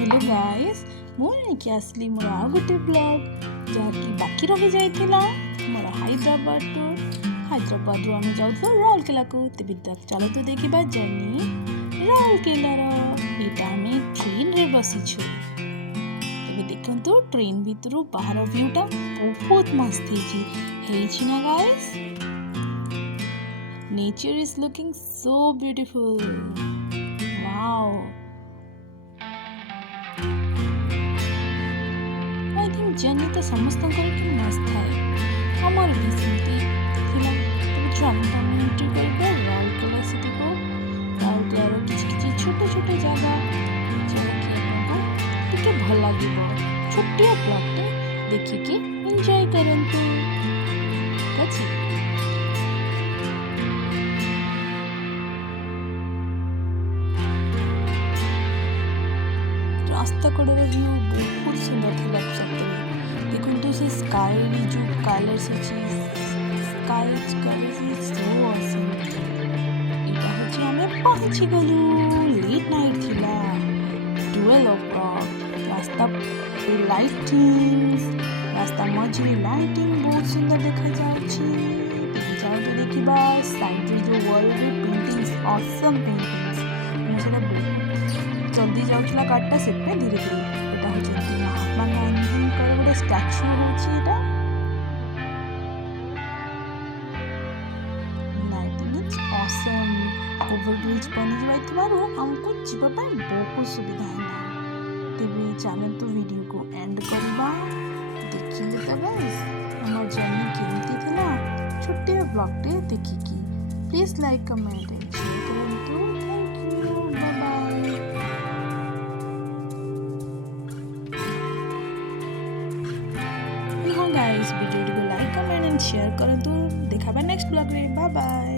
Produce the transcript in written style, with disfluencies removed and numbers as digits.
Hello guys ମୁଁ ନେଇକି ଆସିଲି ମୋର ଆଉ ଗୋଟେ ବ୍ଲଗ୍ ଯାହାକି ବାକି ରହିଯାଇଥିଲା ମୋର ହାଇଦ୍ରାବାଦରୁ ଆମେ ଯାଉଥିବା ରାଉରକେଲାକୁ। ତେବେ ଚାଲନ୍ତୁ ଦେଖିବା ଜର୍ଣ୍ଣି ରାଉରକେଲାର। ଏଇଟା ଆମେ ଟ୍ରେନ୍ରେ ବସିଛୁ। ତେବେ ଦେଖନ୍ତୁ ଟ୍ରେନ୍ ଭିତରୁ ବାହାର ଭ୍ୟୁଟା ବହୁତ ମସ୍ତ ହେଇଛି ନା guys. Nature is looking so beautiful. Wow. I think journey तो समस्तଙ୍କର କି ମସ୍ତ ଥାଏ। ଆମର ବି ସେମିତି ଥିଲା। ତେବେ ଚାଲନ୍ତୁ ଆମେ ଏଣ୍ଟ୍ରି କରିବା ରାଉରକେଲା ସିଟିକୁ। ରାଉରକେଲାର କିଛି ଛୋଟ ଛୋଟ ଜାଗା ଯାହାକି ଆପଣଙ୍କୁ ଟିକେ ଭଲ ଲାଗିବ। ଛୋଟିଆ ବ୍ଲଗ୍ଟେ ଦେଖିକି ଏନ୍ଜୟ କରନ୍ତୁ। ଠିକ୍ ଅଛି। ରାସ୍ତା କଡ଼ର ଭ୍ୟୁ ବହୁତ ସୁନ୍ଦର ଥିଲା ସତରେ। ଦେଖନ୍ତୁ ସେ ସ୍କାଏରେ ଯେଉଁ କଲର୍ସ ଅଛି, ସ୍କାଏ ସୋ ଅସମ୍। ଏଇଟା ହେଉଛି ଆମେ ପହଞ୍ଚିଗଲୁ। ଲେଟ୍ ନାଇଟ୍ ଥିଲା, 12 o'clock। ରାସ୍ତା ରାସ୍ତା ମଝିରେ ଲାଇଟିଂ ବହୁତ ସୁନ୍ଦର ଦେଖାଯାଉଛି। ଚାଲନ୍ତୁ ଦେଖିବା ସାଇଡ୍ରେ ଯେଉଁ ୱାଲ୍ରେ ପେଣ୍ଟିଙ୍ଗସ୍, ଅସମ୍ ପେଣ୍ଟିଙ୍ଗସ୍। ମୁଁ ସେଇଟା ଜଲ୍ଦି ଯାଉଥିଲା ଗାଡ଼ିଟା, ସେଥିପାଇଁ ଧୀରେ ଧୀରେ। ଏଇଟା ହେଉଛନ୍ତି ମହାତ୍ମା ଗାନ୍ଧୀଙ୍କର ଗୋଟେ ଷ୍ଟାଚ୍ୟୁ ହେଉଛି ଏଇଟା। Lighting is Asom. ଓଭରବ୍ରିଜ୍ ବନିଯାଇଥିବାରୁ ଆମକୁ ଯିବା ପାଇଁ ବହୁତ ସୁବିଧା ହେଲା। ତେବେ ଚାଲନ୍ତୁ ଭିଡ଼ିଓକୁ ଏଣ୍ଡ କରିବା। ଦେଖିଲେ ତ ଗାଇସ୍ ଆମ ଜର୍ଣ୍ଣି କେମିତି ଥିଲା ଛୋଟିଆ ବ୍ଲଗ୍ଟେ ଦେଖିକି। ପ୍ଲିଜ୍ ଲାଇକ୍, କମେଣ୍ଟ, ସେୟାର କରନ୍ତୁ। Thank you, bye bye. ହଁ ଗାଇସ୍, ଭିଡ଼ିଓଟିକୁ ଲାଇକ୍, କମେଣ୍ଟ ଆଣ୍ଡ ସେୟାର କରନ୍ତୁ। ଦେଖାବା ନେକ୍ସଟ ବ୍ଲଗ୍ରେ। Bye bye.